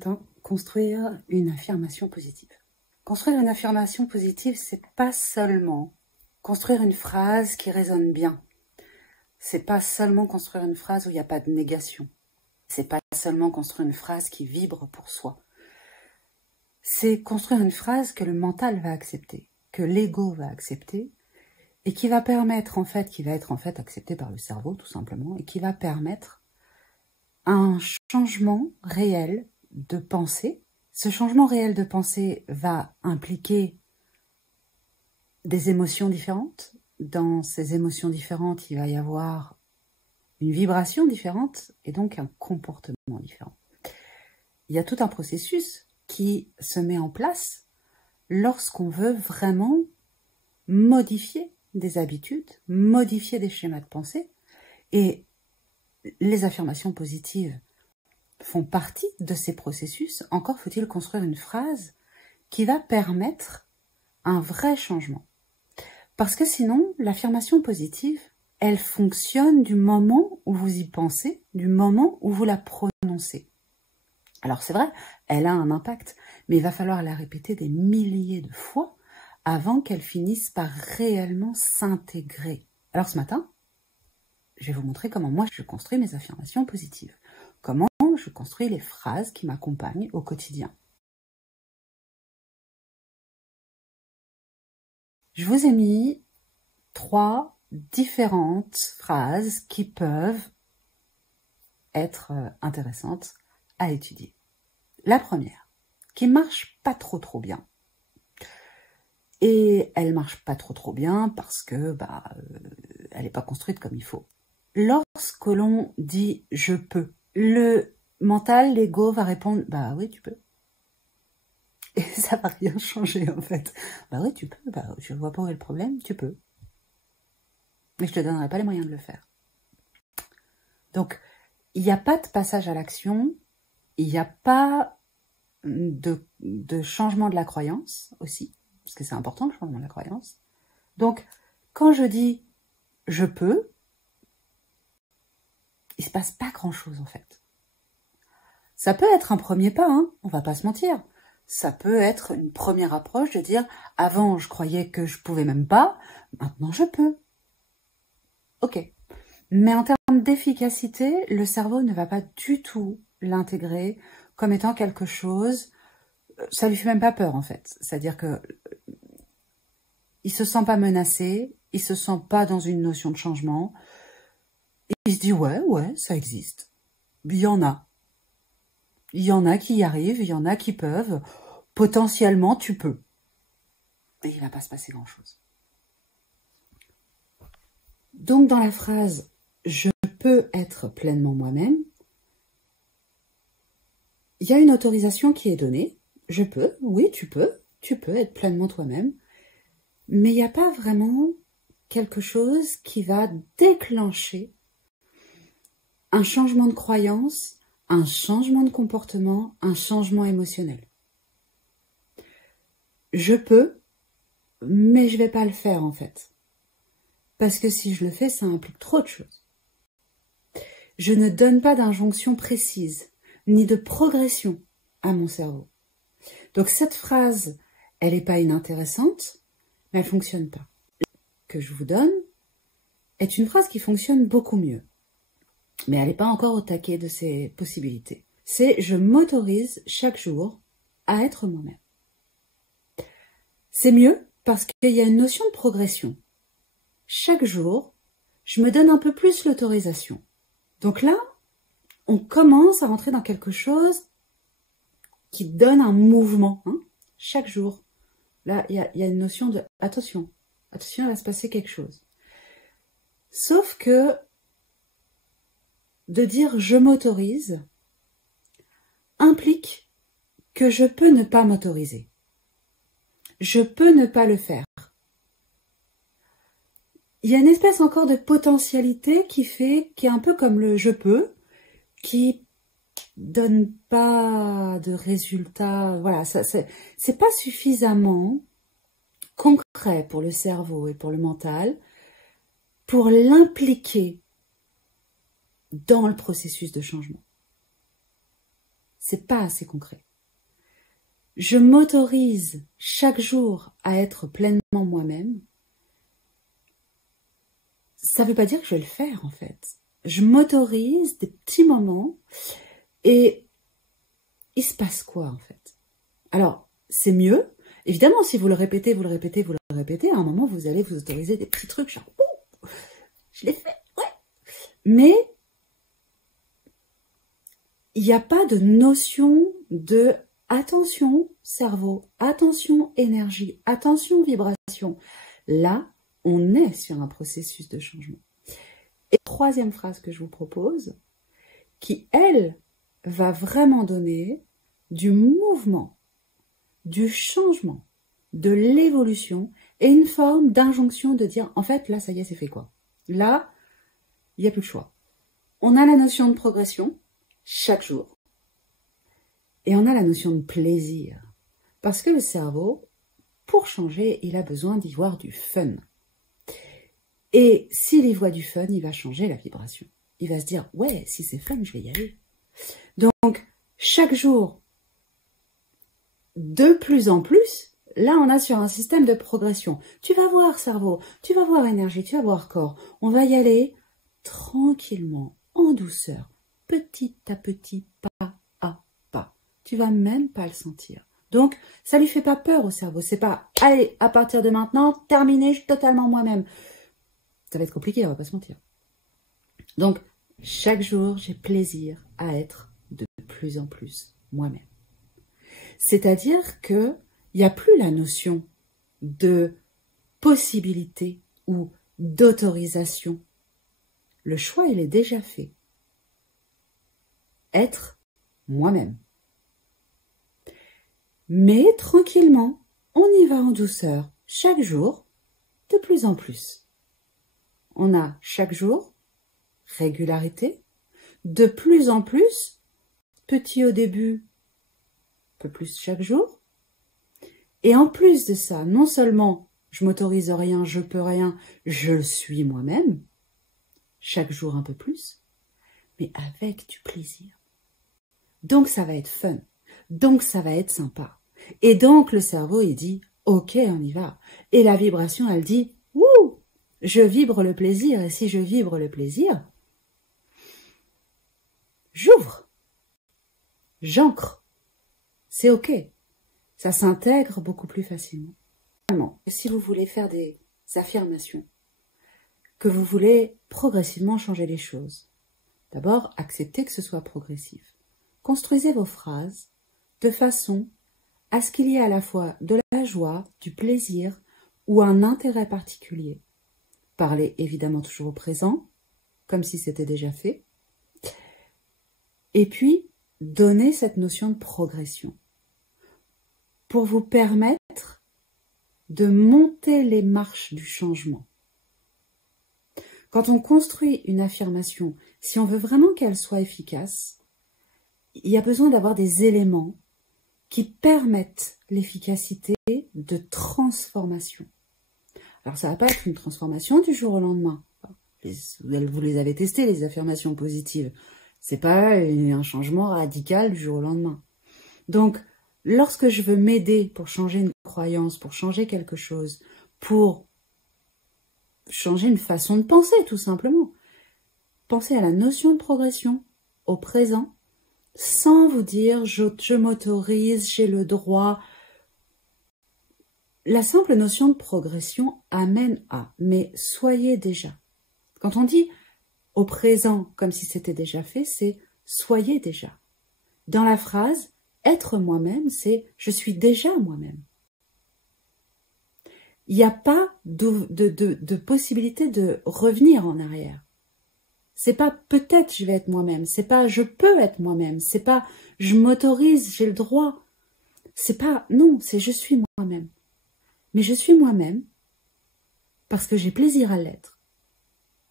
matin, construire une affirmation positive. Construire une affirmation positive, c'est pas seulement construire une phrase qui résonne bien. C'est pas seulement construire une phrase où il n'y a pas de négation. C'est pas seulement construire une phrase qui vibre pour soi. C'est construire une phrase que le mental va accepter, que l'ego va accepter, et qui va permettre qui va être acceptée par le cerveau tout simplement, et qui va permettre un changement réel de pensée. Ce changement réel de pensée va impliquer des émotions différentes. Dans ces émotions différentes, il va y avoir une vibration différente et donc un comportement différent. Il y a tout un processus qui se met en place lorsqu'on veut vraiment modifier des habitudes, modifier des schémas de pensée. Et les affirmations positives font partie de ces processus. Encore faut-il construire une phrase qui va permettre un vrai changement. Parce que sinon, l'affirmation positive, elle fonctionne du moment où vous y pensez, du moment où vous la prononcez. Alors c'est vrai, elle a un impact, mais il va falloir la répéter des milliers de fois avant qu'elle finisse par réellement s'intégrer. Alors ce matin, je vais vous montrer comment moi je construis mes affirmations positives. Comment je construis les phrases qui m'accompagnent au quotidien. Je vous ai mis 3 différentes phrases qui peuvent être intéressantes à étudier. La première, qui marche pas trop bien. Et elle marche pas trop bien parce que elle n'est pas construite comme il faut. Lorsque l'on dit « je peux », le mental, l'ego va répondre « bah oui, tu peux ». Et ça va rien changer en fait. « Bah oui, tu peux, je vois pas où est le problème, tu peux ». Mais je te donnerai pas les moyens de le faire. Donc, il n'y a pas de passage à l'action, il n'y a pas de changement de la croyance aussi, parce que c'est important le changement de la croyance. Donc, quand je dis « je peux », il se passe pas grand-chose en fait. Ça peut être un premier pas, hein, on va pas se mentir. Ça peut être une première approche de dire « avant je croyais que je pouvais même pas, maintenant je peux ». Ok. Mais en termes d'efficacité, le cerveau ne va pas du tout l'intégrer comme étant quelque chose, ça lui fait même pas peur en fait. C'est-à-dire que il se sent pas menacé, il se sent pas dans une notion de changement. Et il se dit ouais, ça existe. Il y en a. Il y en a qui y arrivent, il y en a qui peuvent. Potentiellement, tu peux. Et il va pas se passer grand-chose. Donc dans la phrase « je peux être pleinement moi-même », il y a une autorisation qui est donnée. Je peux, oui, tu peux être pleinement toi-même. Mais il n'y a pas vraiment quelque chose qui va déclencher un changement de croyance, un changement de comportement, un changement émotionnel. Je peux, mais je ne vais pas le faire en fait. Parce que si je le fais, ça implique trop de choses. Je ne donne pas d'injonction précise, ni de progression à mon cerveau. Donc cette phrase, elle n'est pas inintéressante, mais elle ne fonctionne pas. Que je vous donne est une phrase qui fonctionne beaucoup mieux. Mais elle n'est pas encore au taquet de ses possibilités. C'est « je m'autorise chaque jour à être moi-même ». C'est mieux parce qu'il y a une notion de progression. Chaque jour, je me donne un peu plus l'autorisation. Donc là, on commence à rentrer dans quelque chose qui donne un mouvement. Hein, chaque jour. Là, il y a une notion de « attention, il va se passer quelque chose ». Sauf que de dire « je m'autorise » implique que je peux ne pas m'autoriser. Je peux ne pas le faire. Il y a une espèce encore de potentialité qui est un peu comme le « je peux », qui donne pas de résultat. Voilà, c'est pas suffisamment concret pour le cerveau et pour le mental pour l'impliquer dans le processus de changement. c'est pas assez concret. Je m'autorise chaque jour à être pleinement moi-même. Ça veut pas dire que je vais le faire, en fait. Je m'autorise des petits moments et il se passe quoi, en fait? Alors, c'est mieux. Évidemment, si vous le répétez, vous le répétez, vous le répétez, à un moment, vous allez vous autoriser des petits trucs, genre, ouh, je l'ai fait, ouais. Mais, il n'y a pas de notion de attention cerveau, attention énergie, attention vibration. Là, on est sur un processus de changement. Et troisième phrase que je vous propose, qui, elle, va vraiment donner du mouvement, du changement, de l'évolution et une forme d'injonction de dire, en fait, là, ça y est, c'est fait quoi? Là, il n'y a plus de choix. On a la notion de progression chaque jour. Et on a la notion de plaisir. Parce que le cerveau, pour changer, il a besoin d'y voir du fun. Et s'il y voit du fun, il va changer la vibration. Il va se dire, ouais, si c'est fun, je vais y aller. Donc, chaque jour, de plus en plus, là, on a sur un système de progression. Tu vas voir cerveau, tu vas voir énergie, tu vas voir corps. On va y aller tranquillement, en douceur, petit à petit, pas à pas. Tu vas même pas le sentir. Donc, ça lui fait pas peur au cerveau. C'est pas, allez, à partir de maintenant, terminé, je suis totalement moi-même. Ça va être compliqué, on va pas se mentir. Donc, chaque jour, j'ai plaisir à être de plus en plus moi-même. C'est-à-dire qu'il n'y a plus la notion de possibilité ou d'autorisation. Le choix, il est déjà fait. Être moi-même. Mais tranquillement, on y va en douceur, chaque jour, de plus en plus. On a chaque jour régularité, de plus en plus, petit au début, un peu plus chaque jour. Et en plus de ça, non seulement je m'autorise rien, je peux rien, je suis moi-même, chaque jour un peu plus, mais avec du plaisir. Donc ça va être fun, donc ça va être sympa. Et donc le cerveau, il dit, ok, on y va. Et la vibration, elle dit, wouh, je vibre le plaisir, et si je vibre le plaisir, j'ouvre, j'ancre, c'est ok. Ça s'intègre beaucoup plus facilement. Vraiment, si vous voulez faire des affirmations, que vous voulez progressivement changer les choses, d'abord, acceptez que ce soit progressif. Construisez vos phrases de façon à ce qu'il y ait à la fois de la joie, du plaisir ou un intérêt particulier. Parlez évidemment toujours au présent, comme si c'était déjà fait. Et puis, donnez cette notion de progression pour vous permettre de monter les marches du changement. Quand on construit une affirmation, si on veut vraiment qu'elle soit efficace, il y a besoin d'avoir des éléments qui permettent l'efficacité de transformation. Alors ça ne va pas être une transformation du jour au lendemain. Vous les avez testées, les affirmations positives. C'est pas un changement radical du jour au lendemain. Donc, lorsque je veux m'aider pour changer une croyance, pour changer quelque chose, pour changer une façon de penser, tout simplement, pensez à la notion de progression, au présent, sans vous dire je m'autorise, j'ai le droit. La simple notion de progression amène à, mais soyez déjà. Quand on dit au présent comme si c'était déjà fait, c'est soyez déjà. Dans la phrase, être moi-même, c'est je suis déjà moi-même. Il n'y a pas de possibilité de revenir en arrière. C'est pas peut-être je vais être moi-même, c'est pas je peux être moi-même, c'est pas je m'autorise, j'ai le droit. C'est pas, non, c'est je suis moi-même. Mais je suis moi-même parce que j'ai plaisir à l'être.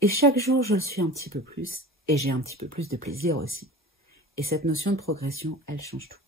Et chaque jour, je le suis un petit peu plus et j'ai un petit peu plus de plaisir aussi. Et cette notion de progression, elle change tout.